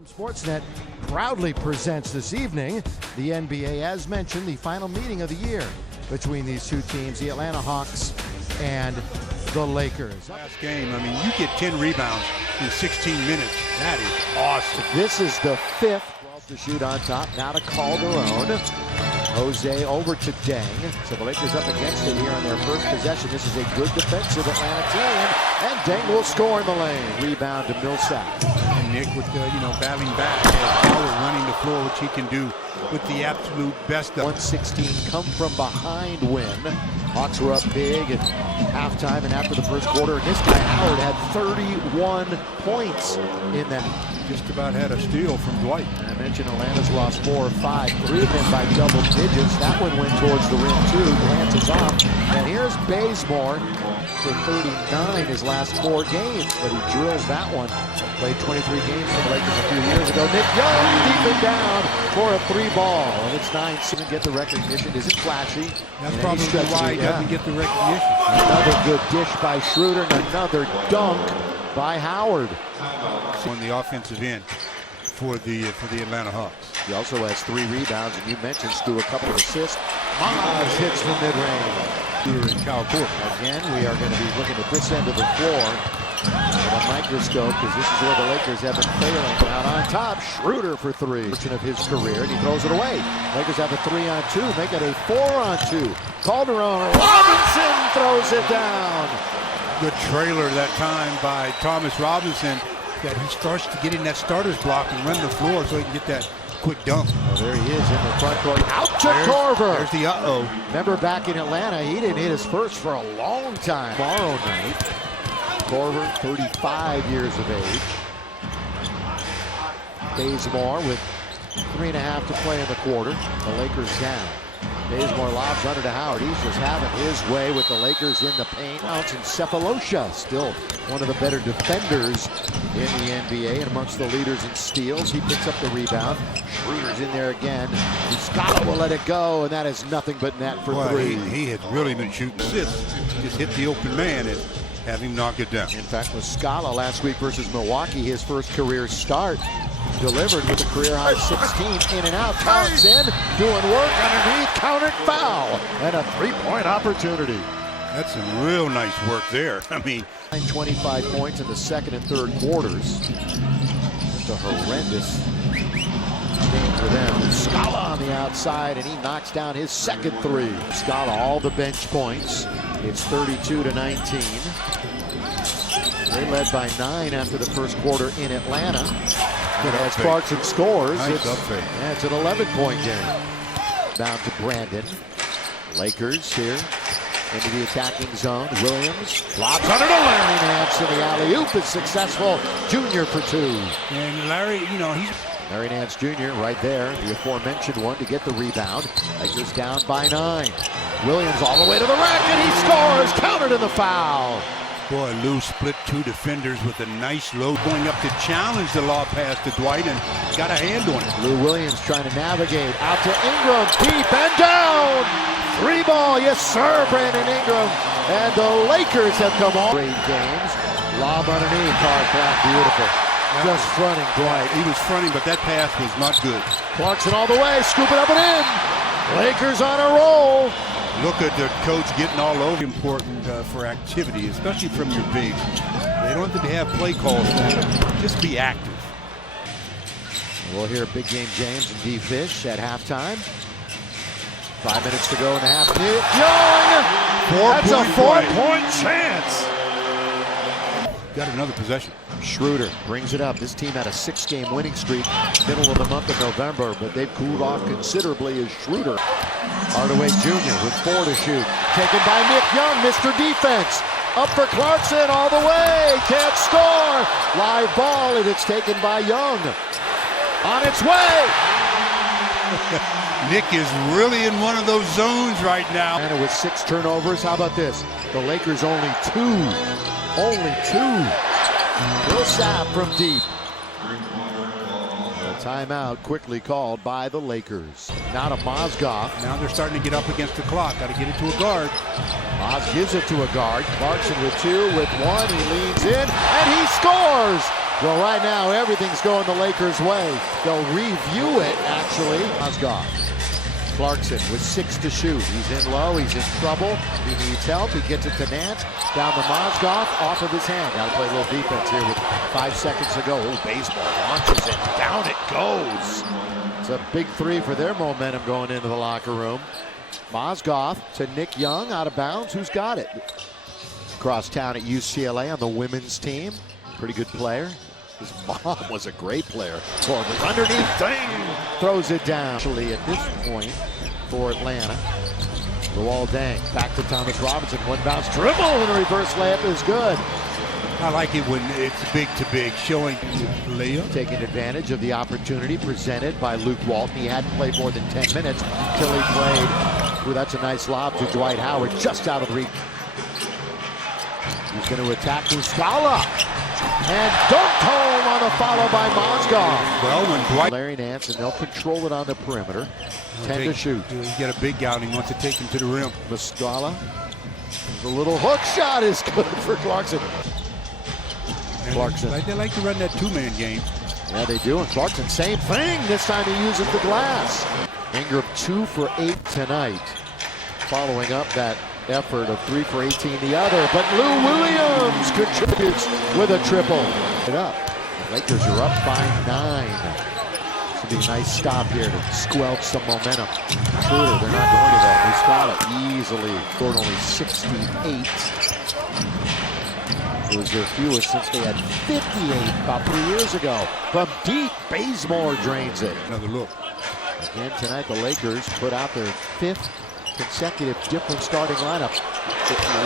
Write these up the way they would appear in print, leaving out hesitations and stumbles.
From Sportsnet proudly presents this evening the NBA, as mentioned, the final meeting of the year between these two teams, the Atlanta Hawks and the Lakers. Last game, I mean, you get 10 rebounds in 16 minutes. That is awesome. This is the fifth. 12 to shoot on top. Now to Calderon. Jose over to Deng. So the Lakers up against it here on their first possession. This is a good defensive Atlanta team. And Deng will score in the lane. Rebound to Millsap. And Nick with battling back. Howard running the floor, which he can do with the absolute best of 116 come from behind win. Hawks were up big at halftime and after the first quarter. And this guy, Howard, had 31 points in that. Just about had a steal from Dwight. And I mentioned Atlanta's lost 4 or 5, 3 of them by double digits. That one went towards the rim too, glances off. And here's Bazemore for 39 his last 4 games, but he drills that one. Played 23 games for the Lakers a few years ago. Nick Young deep and down for a 3-ball. And it's 9. Doesn't get the recognition. Isn't flashy. That's probably why he doesn't get the recognition. Another good dish by Schroeder and another dunk by Howard. On the offensive end for the Atlanta Hawks. He also has 3 rebounds, and you mentioned Stu a couple of assists. Maz hits from mid-range. Here in Cal Court. Again, we are going to be looking at this end of the floor with a microscope, because this is where the Lakers have been failing. Out on top, Schroeder for 3. Of his career, and he throws it away. Lakers have a 3-on-2, make it a 4-on-2. Calderon, Robinson throws it down. Good trailer that time by Thomas Robinson, that he starts to get in that starter's block and run the floor so he can get that quick dunk. Well, there he is in the front court. Out to Korver. There's the uh-oh. Remember back in Atlanta, he didn't hit his first for a long time. Tomorrow night, Korver, 35 years of age. Bazemore with 3.5 to play in the quarter. The Lakers down. Bazemore lobs under to Howard. He's just having his way with the Lakers in the paint. And Cephalosha, still one of the better defenders in the NBA and amongst the leaders in steals. He picks up the rebound. Schroeder's in there again. Scott will let it go, and that is nothing but net for 3. He had really been shooting assists. Just hit the open man and have him knock it down. In fact, with Scala last week versus Milwaukee, his first career start, delivered with a career-high 16 in and out. Counts in, doing work underneath, countered foul, and a 3-point opportunity. That's some real nice work there. I mean, 25 points in the second and third quarters. Just a horrendous game for them. Scala on the outside, and he knocks down his second 3. Scala all the bench points. It's 32-19. They led by 9 after the first quarter in Atlanta. As Clarkson scores, nice it's an 11-point game. Down to Brandon. Lakers here into the attacking zone. Williams lobs under to Larry Nance, and the alley-oop is successful. Junior for 2. And Larry, he's... Larry Nance Jr. right there, the aforementioned one to get the rebound. Lakers down by 9. Williams all the way to the rack, and he scores. Countered in the foul. Boy, Lou split 2 defenders with a nice low, going up to challenge the lob pass to Dwight and got a hand on it. Lou Williams trying to navigate out to Ingram, deep and down. 3-ball, yes sir, Brandon Ingram. And the Lakers have come on. Great games. Lob underneath, hard back, beautiful. Just fronting Dwight. He was fronting, but that pass was not good. Clarkson all the way, scoop it up and in. Lakers on a roll. Look at the coach getting all over. Important for activity, especially from your bigs. They don't have to have play calls. Just be active. We'll hear Big Game James and D. Fish at halftime. 5 minutes to go in the half. Young! That's a 4-point chance. Got another possession. Schroeder brings it up. This team had a 6-game winning streak middle of the month of November, but they've cooled off considerably as Schroeder. Hardaway Jr. with 4 to shoot. Taken by Nick Young, Mr. Defense. Up for Clarkson all the way. Can't score. Live ball, and it's taken by Young. On its way. Nick is really in one of those zones right now. And with 6 turnovers, how about this? The Lakers only 2. Only 2. Millsap from deep. A timeout quickly called by the Lakers. Now to Mozgov. Now they're starting to get up against the clock. Got to get it to a guard. Moz gives it to a guard. Clarkson with 2, with 1. He leans in, and he scores. Well, right now, everything's going the Lakers' way. They'll review it, actually. Mozgov. Clarkson with 6 to shoot. He's in low. He's in trouble. He needs help. He gets it to Nance. Down to Mozgov. Off of his hand. Got to play a little defense here with 5 seconds to go. Oh, baseball launches it. Down it goes. It's a big 3 for their momentum going into the locker room. Mozgov to Nick Young. Out of bounds. Who's got it? Across town at UCLA on the women's team. Pretty good player. His mom was a great player. Corbin underneath, dang! Throws it down. Actually, at this point for Atlanta, the wall dang. Back to Thomas Robinson. One bounce dribble and a reverse layup is good. I like it when it's big to big, showing layup. Taking advantage of the opportunity presented by Luke Walton. He hadn't played more than 10 minutes until he played. Ooh, that's a nice lob to Dwight Howard, just out of the reach. He's going to attack Muscala. And dunked home on a follow by Mozgov. Well, when Dwight... Larry Nance, and they'll control it on the perimeter. 10 to shoot. You get a big guy and he wants to take him to the rim. Muscala. The little hook shot is good for Clarkson. Clarkson. They like to run that 2-man game. Yeah, they do. And Clarkson, same thing. This time he uses the glass. Ingram 2 for 8 tonight. Following up that effort of 3 for 18 the other, but Lou Williams contributes with a triple. It up. The Lakers are up by 9. This would be a nice stop here to squelch some momentum. Schroeder, they're not going to that. Muscala easily scored only 68. It was their fewest since they had 58 about 3 years ago. From deep, Bazemore drains it. Another look. Again tonight, the Lakers put out their 5th consecutive different starting lineup.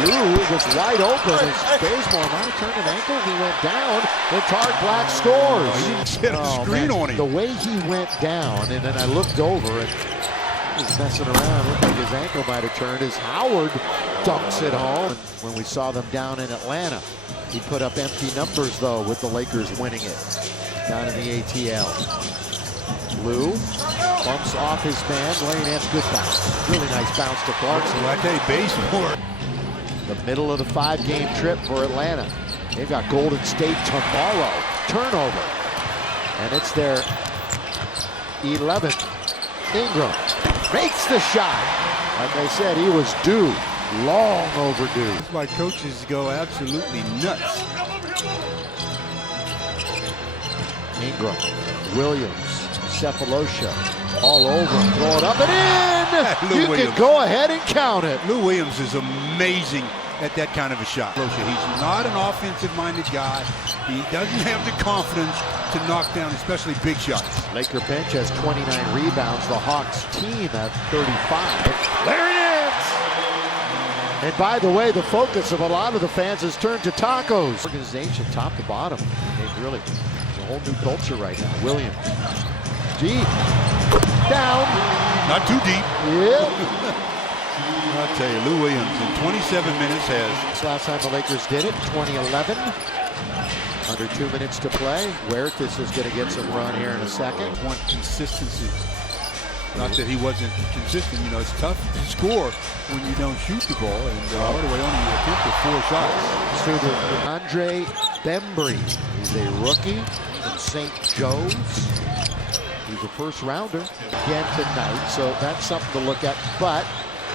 Lou was wide open as Bazemore might have turned an ankle. He went down. The Tart Black scores. Oh, he didn't get a screen on him. The way he went down, and then I looked over and he was messing around. Looked like his ankle might have turned as Howard dunks it home. When we saw them down in Atlanta, he put up empty numbers though with the Lakers winning it down in the ATL. Lou bumps off his man. Larry Nance, good bounce. Really nice bounce to Clarkson. Well, I tell you, Bazemore. The middle of the 5-game trip for Atlanta. They've got Golden State tomorrow. Turnover. And it's their 11th. Ingram makes the shot. Like I said, he was due. Long overdue. That's why coaches go absolutely nuts. Ingram, Williams, Cephalosha, all over him. Throw it up and in! You can go ahead and count it. Lou Williams is amazing at that kind of a shot. He's not an offensive-minded guy. He doesn't have the confidence to knock down, especially big shots. Laker bench has 29 rebounds. The Hawks team at 35. Larry Nance! And by the way, the focus of a lot of the fans has turned to tacos. Organization top to bottom. They've really, it's a whole new culture right now. Williams. Deep. Down. Not too deep. Yeah. I'll tell you, Lou Williams in 27 minutes has... Last time the Lakers did it, 2011. Under 2 minutes to play. Huertas is going to get some run here in a second. Want consistency. Not that he wasn't consistent. You know, it's tough to score when you don't shoot the ball. And by the way, only attempted 4 shots. So Andre Bembry. He's a rookie from St. Joe's. He's a first rounder again tonight. So that's something to look at. But,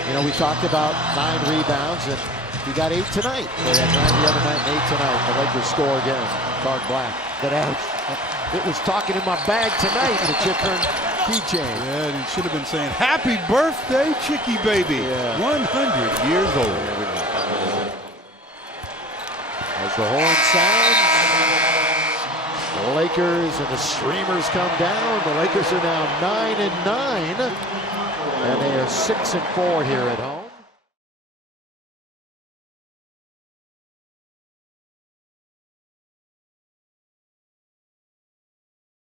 you know, we talked about 9 rebounds and he got 8 tonight. They had 9 the other night and 8 tonight. The Lakers score again. Card black. But it was talking in my bag tonight. The chip turned keychain. Yeah, he should have been saying, "Happy birthday, Chicky baby." Yeah. 100 years old. As the horn sounds, the Lakers and the streamers come down. The Lakers are now 9-9, and they are 6-4 here at home.